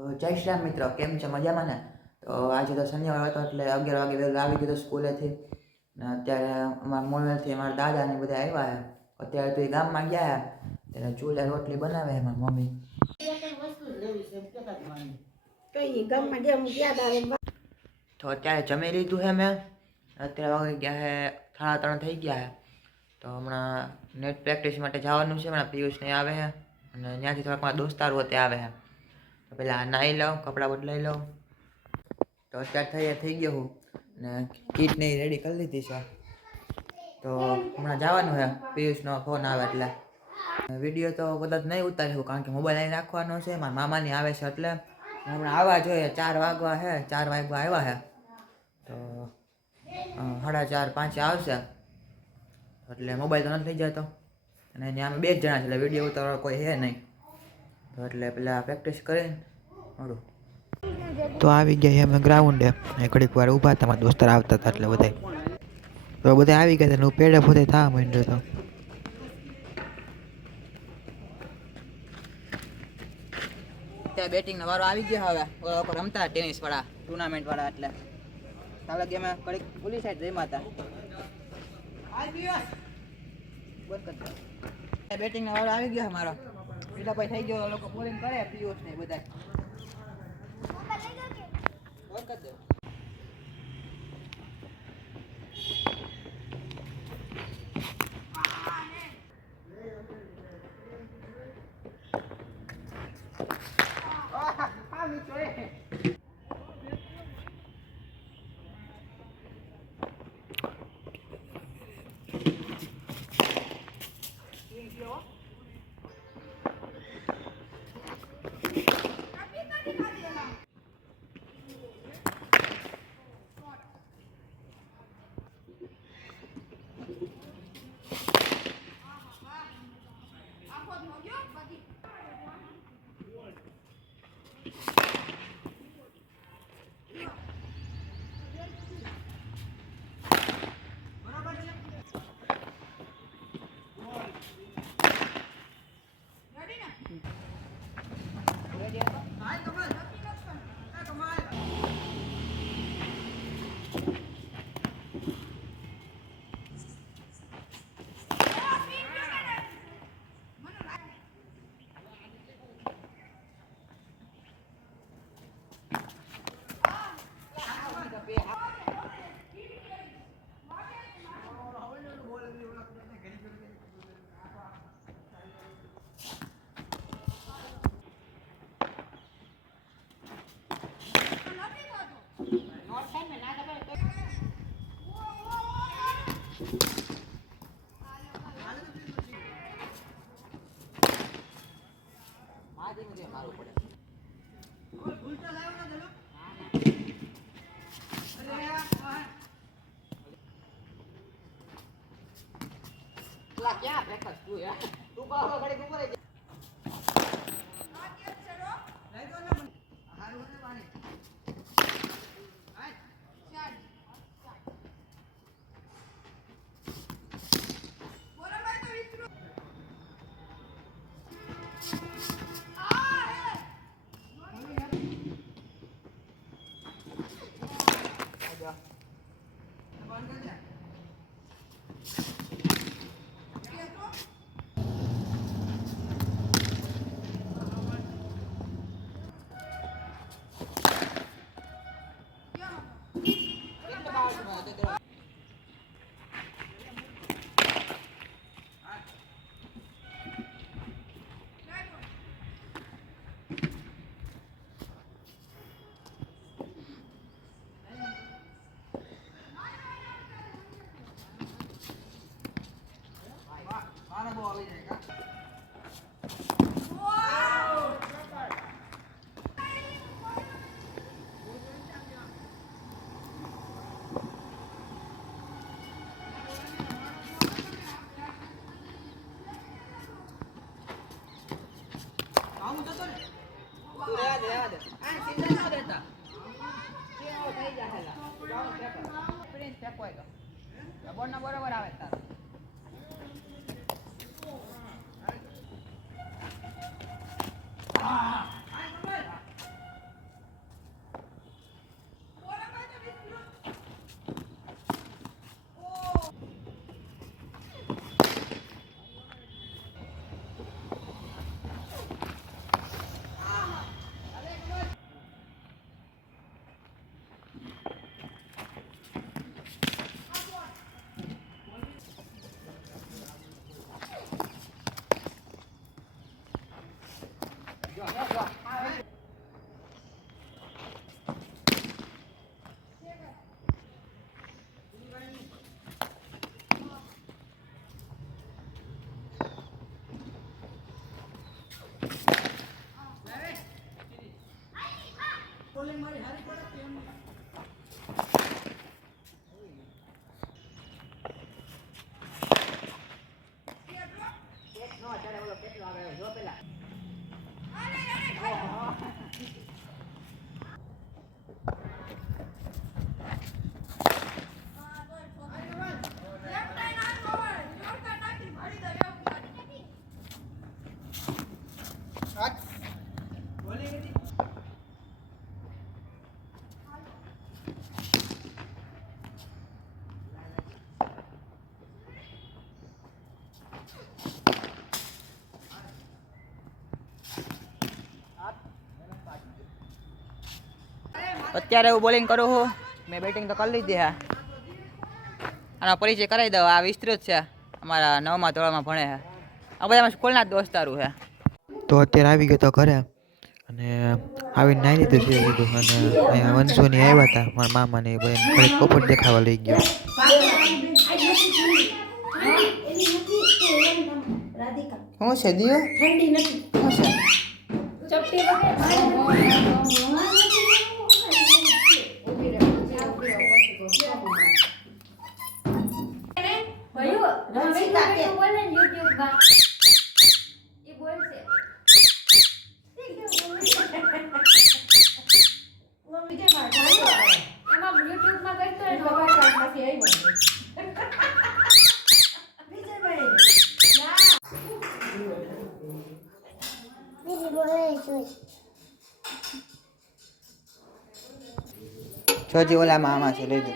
જય શ્રી રામ મિત્રો, કેમ છે? મજામાં ને? તો આજે તો શનિવાર હતો એટલે 11 વાગે વહેલો આવી ગયો સ્કૂલેથી. ને અત્યારે અમારા મોલથી અમારા દાદા ને બધા આવ્યા છે. અત્યારે તો એ ગામમાં ગયા ત્યારે ચૂલે રોટલી બનાવે છે મારી મમ્મી. તો અત્યારે જમી લીધું છે મેં. અત્યારે વાગી ગયા છે 3:30 થઈ ગયા છે. તો હમણાં નેટ પ્રેક્ટિસ માટે જવાનું છે. હમણાં પિયુષ ને આવે છે અને ત્યાંથી થોડાક મારા દોસ્તારો તે આવે છે. તો પહેલાં નાહી લઉં, કપડાં બદલાઈ લઉં. તો અત્યારે થઈ ગયો હું ને કીટ ને રેડી કરી લીધી છે. તો હમણાં જવાનું છે, પિયુષનો ફોન આવે એટલે. વિડીયો તો કદાચ નહીં ઉતાર્યું કારણ કે મોબાઈલ અહીં રાખવાનો છે. મારા મામાની આવે છે એટલે હમણાં આવવા જોઈએ. 4 વાગવા છે, 4 વાગવા આવ્યા છે. તો 4:30-5 આવશે એટલે મોબાઈલ તો નથી થઈ જતો. અને અમે 2 જ જણા છે એટલે વિડીયો ઉતારવા કોઈ છે નહીં. તો એટલે પેલા પ્રેક્ટિસ કરીને મળું. તો આવી ગયા અમે ગ્રાઉન્ડે. ઘડીક વાર ઊભા હતા, મારા દોસ્તાર આવતા હતા એટલે બધા. તો બધા આવી ગયા હતા. હું પેડે પોતે થવા માંડ્યો હતો. ત્યાં બેટિંગનો વારો આવી ગયો હવે. રમતા ટેનિસ વાળા, ટુર્નામેન્ટ વાળા એટલે કાલે કે અમે ઘડીક ઓલી સાઈડ રમ્યા હતા. બેટિંગનો વારો આવી ગયો મારો. બીજા કોઈ થઈ ગયો, લોકો બોલિંગ કરે, પિયુષ ને બધા. મારું પડે ક્યાં પ્રેક્ટિસ તું યાર તું પાછો ઘડી ઉપર રહી બરોબર આવે તાર અત્યારે હું બોલિંગ કરું છું. મેં બેટિંગ તો કરી લીધી હે. આનો પરિચય કરાવી દઉં. આ વિસ્તૃત છે, અમારા 9મા ધોરણમાં ભણે છે. આ બધા અમારા સ્કૂલના જ દોસ્તારું છે. તો અત્યારે આવી ગયો તો ઘરે અને આવીને નાહી લીધું છે કીધું. અને અહીંયા વંશોની આવ્યા હતા મારા મામાને ભાઈ ઘડીક પોપટ દેખાવા લઈ ગયો. શું છે દિયો? ઠંડી નથી. શું છે? છોજી ઓલા મામા છે લઈ દો.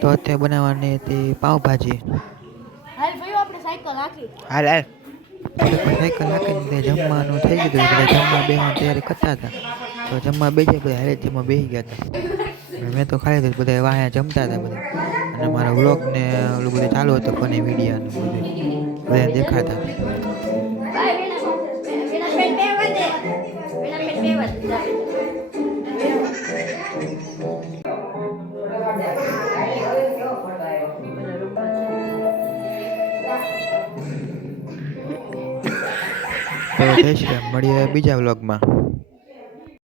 તો અત્યારે બનાવવાની હતી પાવભાજી. હાલ હાલ સાયકલ નાખીને જમવાનું થઈ ગયું. બધા જમવા બેસવાની તૈયારી કરતા હતા. તો જમવા બેસી બધા હારે જમવા બેસી ગયા હતા. મેં તો ખાઈ દીધું. બધા વાયા જમતા હતા બધા. અને મારો વ્લોગ ને ઓલું બધું ચાલુ હતું ફની વિડીયો ને બધું બધા દેખાતા હતા. તો જય શ્રી રામ, મળીએ બીજા વ્લોગમાં.